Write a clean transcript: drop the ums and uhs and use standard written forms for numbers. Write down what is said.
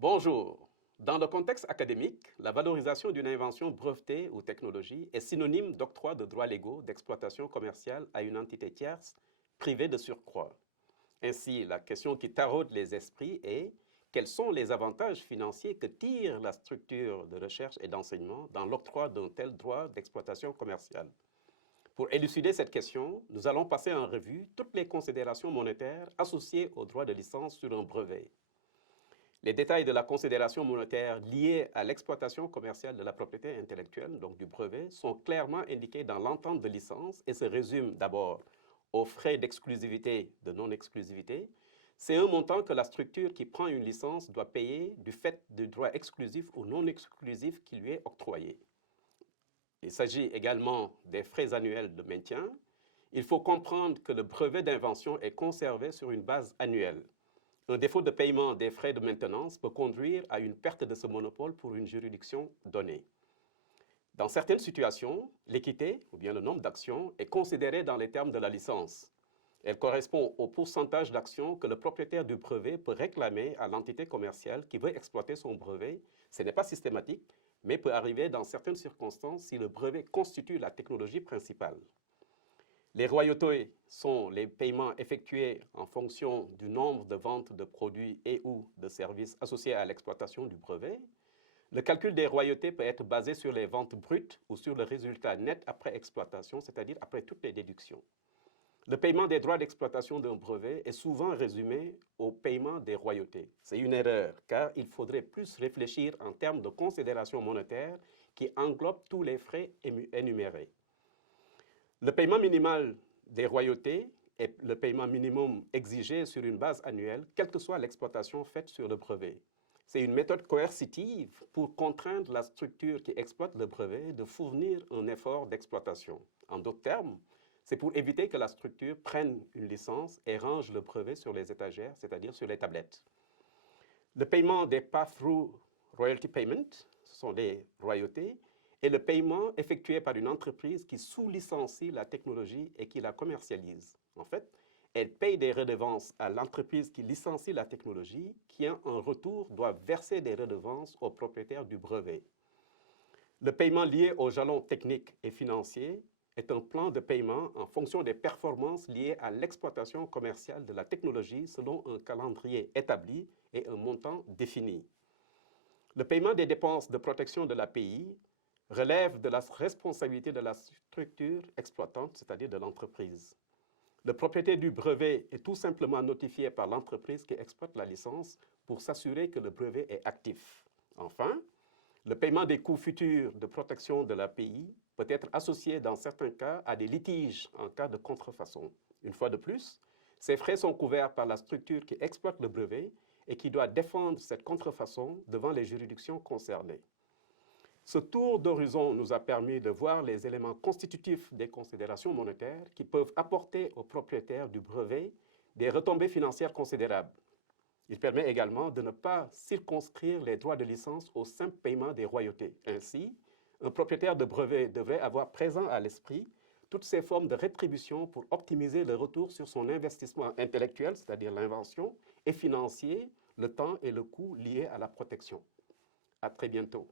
Bonjour. Dans le contexte académique, la valorisation d'une invention brevetée ou technologie est synonyme d'octroi de droits légaux d'exploitation commerciale à une entité tierce, privée de surcroît. Ainsi, la question qui taraude les esprits est: quels sont les avantages financiers que tire la structure de recherche et d'enseignement dans l'octroi d'un tel droit d'exploitation commerciale? Pour élucider cette question, nous allons passer en revue toutes les considérations monétaires associées au droit de licence sur un brevet. Les détails de la considération monétaire liée à l'exploitation commerciale de la propriété intellectuelle, donc du brevet, sont clairement indiqués dans l'entente de licence et se résument d'abord aux frais d'exclusivité, de non-exclusivité. C'est un montant que la structure qui prend une licence doit payer du fait du droit exclusif ou non exclusif qui lui est octroyé. Il s'agit également des frais annuels de maintien. Il faut comprendre que le brevet d'invention est conservé sur une base annuelle. Un défaut de paiement des frais de maintenance peut conduire à une perte de ce monopole pour une juridiction donnée. Dans certaines situations, l'équité, ou bien le nombre d'actions, est considéré dans les termes de la licence. Elle correspond au pourcentage d'actions que le propriétaire du brevet peut réclamer à l'entité commerciale qui veut exploiter son brevet. Ce n'est pas systématique, mais peut arriver dans certaines circonstances si le brevet constitue la technologie principale. Les royautés sont les paiements effectués en fonction du nombre de ventes de produits et ou de services associés à l'exploitation du brevet. Le calcul des royautés peut être basé sur les ventes brutes ou sur le résultat net après exploitation, c'est-à-dire après toutes les déductions. Le paiement des droits d'exploitation d'un brevet est souvent résumé au paiement des royautés. C'est une erreur, car il faudrait plus réfléchir en termes de considérations monétaires qui englobent tous les frais énumérés. Le paiement minimal des royautés est le paiement minimum exigé sur une base annuelle, quelle que soit l'exploitation faite sur le brevet. C'est une méthode coercitive pour contraindre la structure qui exploite le brevet de fournir un effort d'exploitation. En d'autres termes, c'est pour éviter que la structure prenne une licence et range le brevet sur les étagères, c'est-à-dire sur les tablettes. Le paiement des pass-through royalty payments, ce sont des royautés, et le paiement effectué par une entreprise qui sous-licencie la technologie et qui la commercialise. En fait, elle paye des redevances à l'entreprise qui licencie la technologie, qui en retour doit verser des redevances au propriétaire du brevet. Le paiement lié aux jalons techniques et financiers est un plan de paiement en fonction des performances liées à l'exploitation commerciale de la technologie selon un calendrier établi et un montant défini. Le paiement des dépenses de protection de l'API relève de la responsabilité de la structure exploitante, c'est-à-dire de l'entreprise. Le propriétaire du brevet est tout simplement notifié par l'entreprise qui exploite la licence pour s'assurer que le brevet est actif. Enfin, le paiement des coûts futurs de protection de l'API peut être associé dans certains cas à des litiges en cas de contrefaçon. Une fois de plus, ces frais sont couverts par la structure qui exploite le brevet et qui doit défendre cette contrefaçon devant les juridictions concernées. Ce tour d'horizon nous a permis de voir les éléments constitutifs des considérations monétaires qui peuvent apporter aux propriétaires du brevet des retombées financières considérables. Il permet également de ne pas circonscrire les droits de licence au simple paiement des royautés. Ainsi, un propriétaire de brevet devrait avoir présent à l'esprit toutes ces formes de rétribution pour optimiser le retour sur son investissement intellectuel, c'est-à-dire l'invention, et financier, le temps et le coût liés à la protection. À très bientôt.